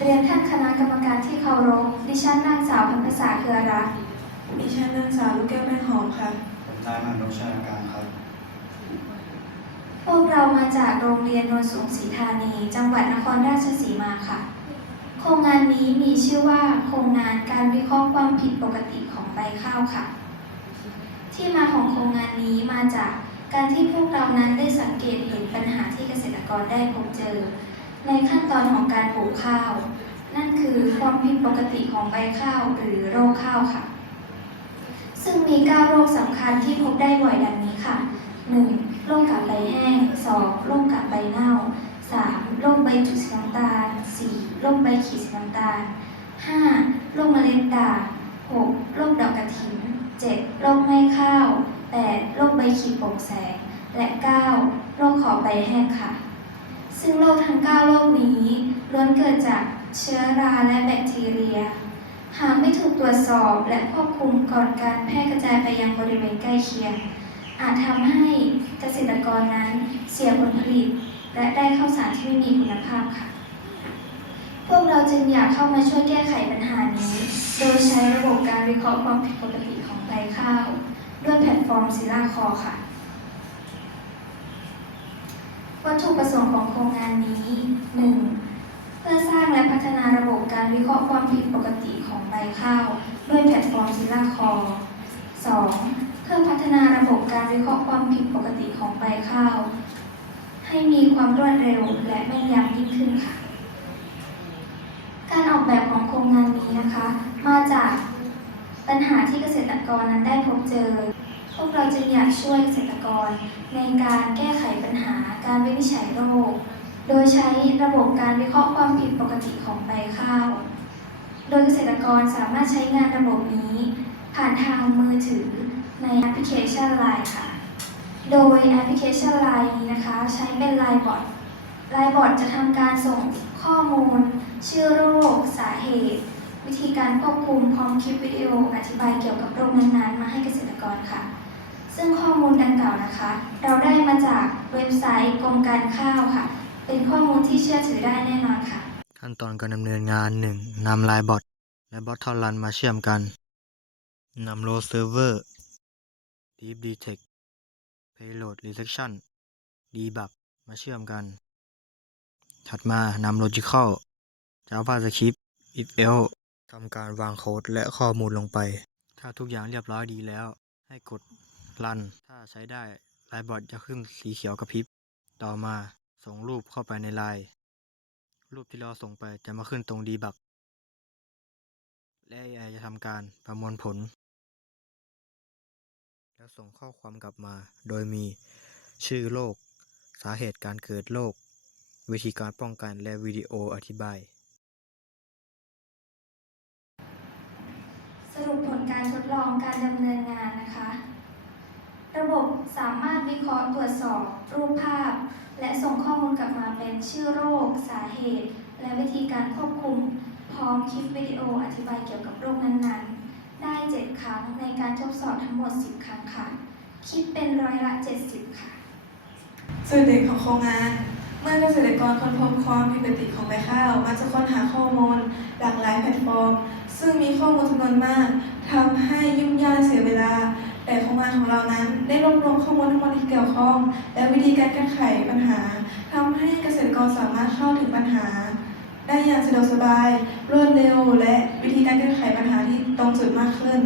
เรียนท่านคณะกรรมการที่เคารพ ดิฉันนางสาวพันภาษาเครือรักษ์ดิฉันนางสาวลูกแก้วแป้นหอมค่ะ ผมนายมานพชาการครับ พวกเรามาจากโรงเรียนโนนสูงศรีธานี จังหวัดนครราชสีมาค่ะ โครงงานนี้มีชื่อว่าโครงงานการวิเคราะห์ความผิดปกติของใบข้าวค่ะ ที่มาของโครงงานนี้มาจากการที่พวกเรานั้นได้สังเกตเห็นปัญหาที่เกษตรกรได้พบเจอ ในขั้นตอนของการปลูกข้าว นั่นคือความผิดปกติของใบข้าวหรือโรคข้าวค่ะ ซึ่งมี9โรคสำคัญที่พบได้บ่อยดังนี้ค่ะ 1. โรคกาบใบแห้ง 2. โรคกาบใบเน่า 3. โรคใบจุดสีน้ำตาล 4. โรคใบขีดสีน้ำตาล 5. โรคเมล็ดด่าง 6. โรคดอกกระถิน 7. โรคไม้ข้าว 8. โรคใบขีดโปร่งแสง และ 9. โรคขอบใบแห้งค่ะ ซึ่งโรคทั้ง 9 โรคนี้ล้วนเกิดจากเชื้อราและแบคทีเรีย หากไม่ถูกตรวจสอบและควบคุมก่อนการแพร่กระจายไปยังบริเวณใกล้เคียง อาจทำให้เกษตรกรนั้นเสียผลผลิต และได้ข้าวสารที่ไม่มีคุณภาพค่ะ พวกเราจึงอยากเข้ามาช่วยแก้ไขปัญหานี้ โดยใช้ระบบการวิเคราะห์ความผิดปกติของใบข้าว ด้วยแพลตฟอร์มซิล่าคอค่ะ วัตถุประสงค์ของโครงงานนี้ 1. เพื่อสร้างและพัฒนาระบบการวิเคราะห์ความผิดปกติของใบข้าว ด้วยแพลตฟอร์มซิล่าคอ 2. เพื่อพัฒนาระบบการวิเคราะห์ความผิดปกติของใบข้าว ให้มีความรวดเร็วและแม่นยำยิ่งขึ้นค่ะ การออกแบบของโครงงานนี้นะคะ มาจากปัญหาที่เกษตรกรนั้นได้พบเจอ พวกเราจึงอยากช่วยเกษตรกร ในการแก้ไขปัญหาการวินิจฉัยโรค โดยใช้ระบบการวิเคราะห์ความผิดปกติของใบข้าว โดยเกษตรกรสามารถใช้งานระบบนี้ ผ่านทางมือถือในแอปพลิเคชัน Line ค่ะ โดยแอปพลิเคชัน Line นี้นะคะ ใช้เป็น Line Bot Line Bot จะทำการส่งข้อมูล ชื่อโรค สาเหตุวิธีการควบคุมพร้อมคลิปวิดีโออธิบายเกี่ยวกับโรคนั้นๆ มาให้เกษตรกรค่ะ ซึ่งข้อมูลดังกล่าวนะคะ เราได้มาจากเว็บไซต์กรมการข้าวค่ะ เป็นข้อมูลที่เชื่อถือได้แน่นอนค่ะ ขั้นตอนการดำเนินงาน 1. นำไลน์บอทและบอททอรันมาเชื่อมกันนำโลเซิร์ฟเวอร์ Deep Detect Payload Resection Debug มาเชื่อมกัน ถัดมานำ Logical JavaScript if else ทำการวางโค้ดและข้อมูลลงไป ถ้าทุกอย่างเรียบร้อยดีแล้ว ให้กด Run ถ้าใช้ได้ไลน์บอทจะขึ้นสีเขียวกระพริบ ต่อมาส่งรูปเข้าไปในไลน์รูปที่เราส่งไปจะมาขึ้นตรงดีบักและ AI จะทำการประมวลผล แล้วส่งข้อความกลับมา โดยมีชื่อโรคสาเหตุการเกิดโรควิธีการป้องกันและวิดีโออธิบาย สรุปผลการทดลองการดำเนินงานนะคะ ระบบสามารถวิเคราะห์ตรวจสอบ รูปภาพ และส่งข้อมูลกลับมาเป็นชื่อโรค สาเหตุ และวิธีการควบคุม พร้อมคลิปวิดีโออธิบายเกี่ยวกับโรคนั้นๆ ได้ 7 ครั้งในการทดสอบทั้งหมด 10 ครั้งค่ะ คิดเป็นร้อยละ 70 ค่ะส่วนเด็กของโครงงาน เมื่อเกษตรกรค้นพบความผิดปกติของใบข้าวมักจะค้นหาข้อมูลหลากหลายแพลตฟอร์ม ซึ่งมีข้อมูลจำนวนมากทำให้ยุ่งยากเสียเวลา แต่โครงงานของเรานั้นได้รวบรวมข้อมูลทั้งหมดที่เกี่ยวข้อง และวิธีการแก้ไขปัญหาทำให้เกษตรกรสามารถเข้าถึงปัญหา ได้อย่างสะดวกสบาย รวดเร็ว และวิธีการแก้ไขปัญหาที่ตรงจุดมากขึ้น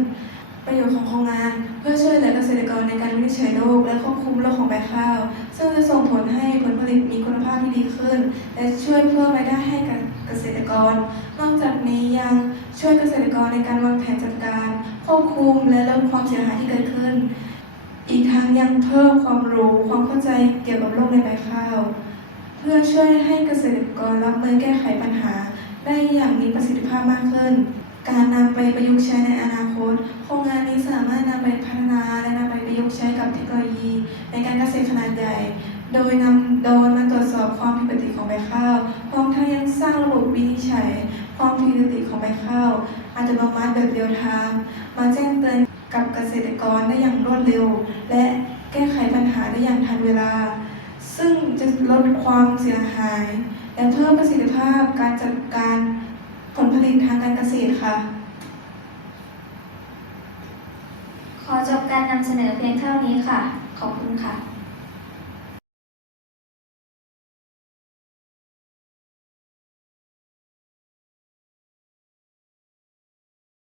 ประโยชน์ของโครงงาน เพื่อช่วยเหลือเกษตรกรในการวินิจฉัยโรคและควบคุมโรคของใบข้าว ซึ่งจะส่งผลให้ผลผลิตมีคุณภาพที่ดีขึ้น และช่วยเพิ่มรายได้ให้กับเกษตรกร นอกจากนี้ยังช่วยเกษตรกรในการวางแผนจัดการ ควบคุมและลดความเสียหายที่เกิดขึ้น อีกทั้งยังเพิ่มความรู้ความเข้าใจเกี่ยวกับโรคในใบข้าว เพื่อช่วยให้เกษตรกรรับมือแก้ไขปัญหา ได้อย่างมีประสิทธิภาพมากขึ้น การนำไปประยุกต์ใช้ในอนาคต โครงงานนี้สามารถนำไปพัฒนาและนำไปประยุกต์ใช้กับเทคโนโลยี ในการเกษตรขนาดใหญ่ โดยนำโดรนมาตรวจสอบความผิดปกติของใบข้าว พร้อมทั้งยังสร้างระบบวินิจฉัย ความผิดปกติของใบข้าว อัตโนมัติแบบเรียลไทม์มาแจ้งเตือนกับเกษตรกรได้อย่างรวดเร็ว และแก้ไขปัญหาได้อย่างทันเวลา ซึ่งจะลดความเสียหาย และเพิ่มประสิทธิภาพการจัดการผลผลิตทางการเกษตรค่ะ ขอจบการนำเสนอเพียงเท่านี้ค่ะ ขอบคุณค่ะ